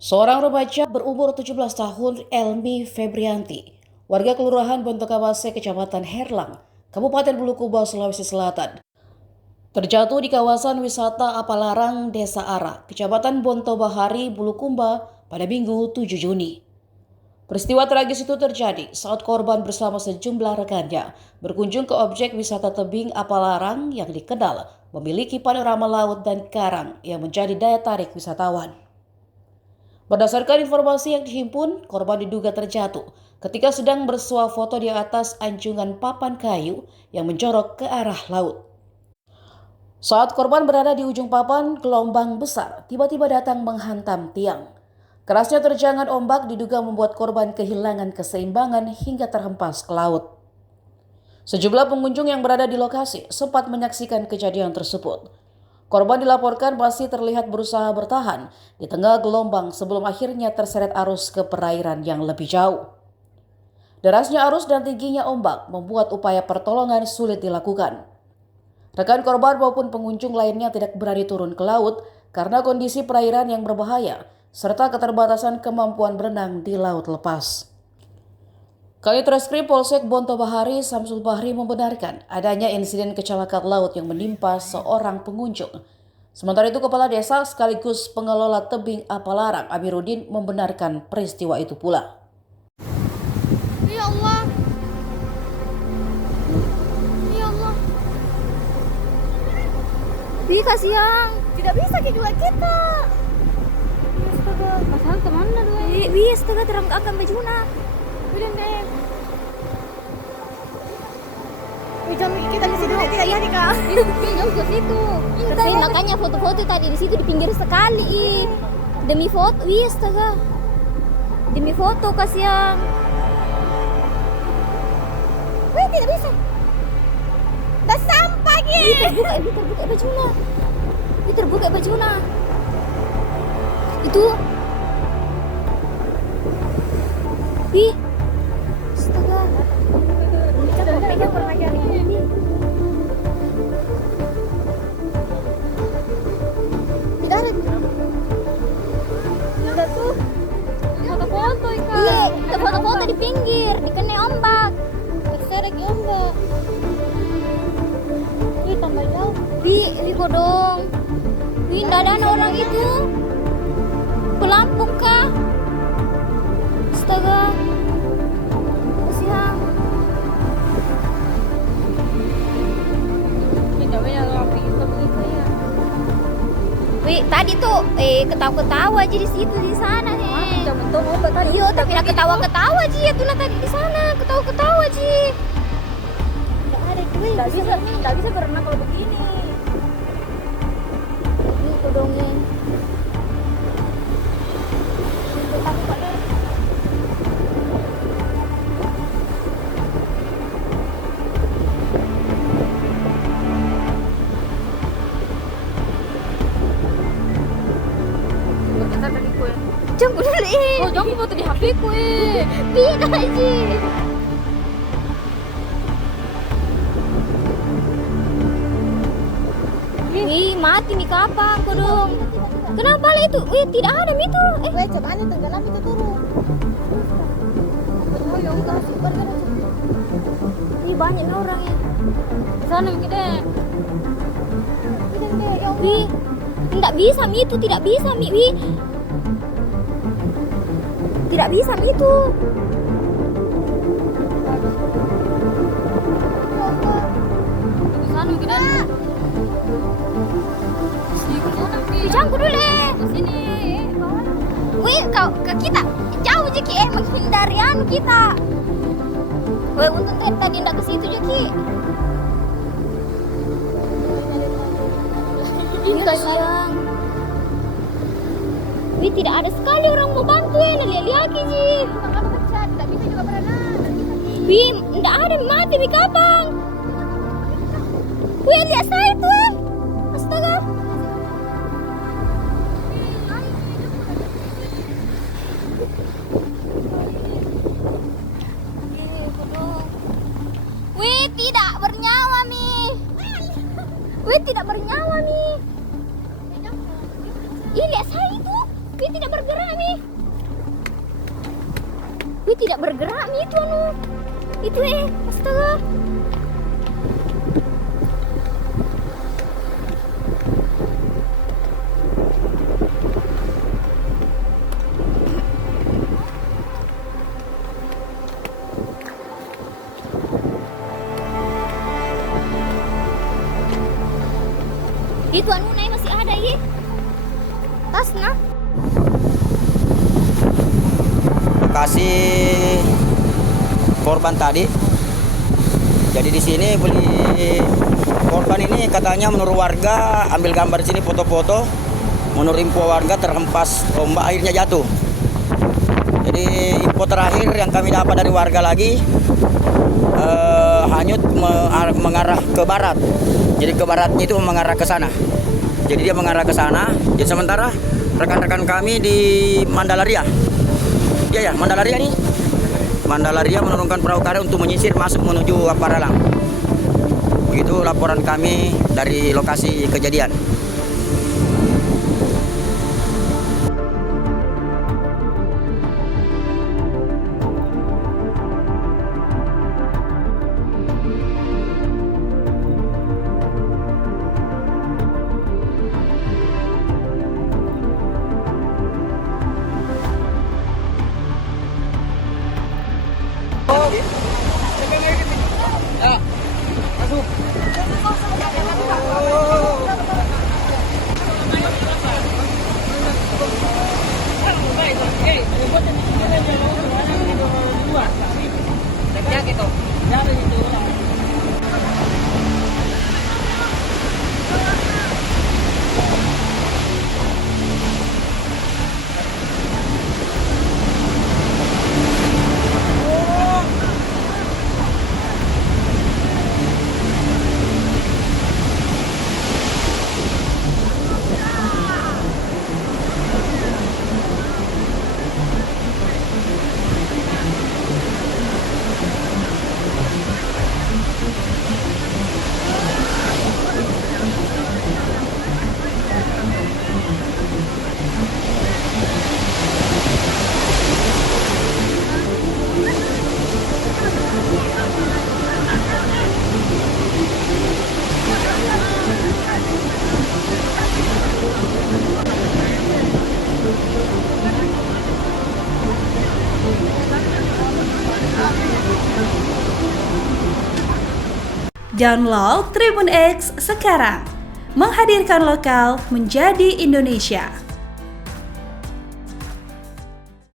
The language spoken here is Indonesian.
Seorang remaja berumur 17 tahun, Elmi Febrianti, warga Kelurahan Bontokawase, Kecamatan Herlang, Kabupaten Bulukumba, Sulawesi Selatan, terjatuh di kawasan wisata Apalarang, Desa Ara, Kecamatan Bontobahari, Bulukumba pada Minggu 7 Juni. Peristiwa tragis itu terjadi saat korban bersama sejumlah rekannya berkunjung ke objek wisata tebing Apalarang yang dikenal memiliki panorama laut dan karang yang menjadi daya tarik wisatawan. Berdasarkan informasi yang dihimpun, korban diduga terjatuh ketika sedang bersuah foto di atas anjungan papan kayu yang menjorok ke arah laut. Saat korban berada di ujung papan, gelombang besar tiba-tiba datang menghantam tiang. Kerasnya terjangan ombak diduga membuat korban kehilangan keseimbangan hingga terhempas ke laut. Sejumlah pengunjung yang berada di lokasi sempat menyaksikan kejadian tersebut. Korban dilaporkan masih terlihat berusaha bertahan di tengah gelombang sebelum akhirnya terseret arus ke perairan yang lebih jauh. Derasnya arus dan tingginya ombak membuat upaya pertolongan sulit dilakukan. Rekan korban maupun pengunjung lainnya tidak berani turun ke laut karena kondisi perairan yang berbahaya serta keterbatasan kemampuan berenang di laut lepas. Kanit Reskrim Polsek Bontobahari Samsul Bahri membenarkan adanya insiden kecelakaan laut yang menimpa seorang pengunjung. Sementara itu Kepala Desa sekaligus pengelola tebing Apalarang Amiruddin membenarkan peristiwa itu pula. Ya Allah. Ya Allah. Ih, kasihan. Tidak bisa keluar kita. Astaga, pasal kemana dua? Ih, astaga, terang akan bajuna. Udah deh. Jangan kita di situ tidak jadi kak. Jauh ke situ. Tapi makanya foto-foto tadi di situ di pinggir sekali. Demi foto, wih astaga. Demi foto kasihan. Wih tidak bisa. Dah sampai gitu. Terbuka bajuna. Terbuka bajuna. Itu. Wih. Astaga. Pegang permainan ini. Tidak ada. Ada tuh. Foto-foto ikan. Iya, kita foto-foto di pinggir, dikenai ombak. Terseret ombak. Ih, tambah jauh. Ih, kodong. Ih, tidak ada orang itu. Pelampung kah? Astaga. Kasihan. Wih, tadi tuh ketawa-ketawa aja di situ di sana nih. Iya, tapi nak ketawa-ketawa aja ya tuh tadi di sana, ketawa-ketawa aja. Enggak bisa berenang kalau begini. Ini kodongnya. Jangan dulu Oh, jangan foto di HP ku Bina aja. Wih, mati nih kapan kodong. Kenapa lah itu? Wih, tidak ada itu. Weh, coba nih tenggelam itu turun. Oh, ya enggak, super kan. Wih, banyak nih orang ya. Sana mungkin deh. Wih, tidak bisa Mi itu, tidak bisa Mi. Wih. Tidak bisa Mi itu. Sana mungkin deh. Jangan dulu deh. Sini. Wih, kau ke kita jauh Jeki menghindari anu kita. Wih, untung tadi tidak ke situ Jeki. Ini kasihan. Wih, tidak ada sekali orang mau bantu ya, lihat-lihat Ji. Kalau pecah, tidak bisa juga berenang. Wih, tidak ada mati Mi kapang. Wih, lihat saya tuh. Astaga. Wih, tidak bernyawa Mi. Wih, tidak bernyawa Mi. Ini lihat saya itu. Dia tidak bergerak nih. Wih, tidak bergerak nih itu itu astaga. Itu nai masih ada tasnya. Lokasi korban tadi. Jadi di sini beli korban ini katanya menurut warga ambil gambar di sini foto-foto. Menurut info warga terhempas ombak airnya jatuh. Jadi info terakhir yang kami dapat dari warga lagi hanyut mengarah ke barat. Jadi ke baratnya itu mengarah ke sana. Jadi dia mengarah ke sana. Jadi sementara rekan-rekan kami di Mandalaria. Ya, Mandalaria nih. Mandalaria menurunkan perahu karet untuk menyisir masuk menuju Paralang. Begitu laporan kami dari lokasi kejadian. Download Tribun X sekarang, menghadirkan lokal menjadi Indonesia.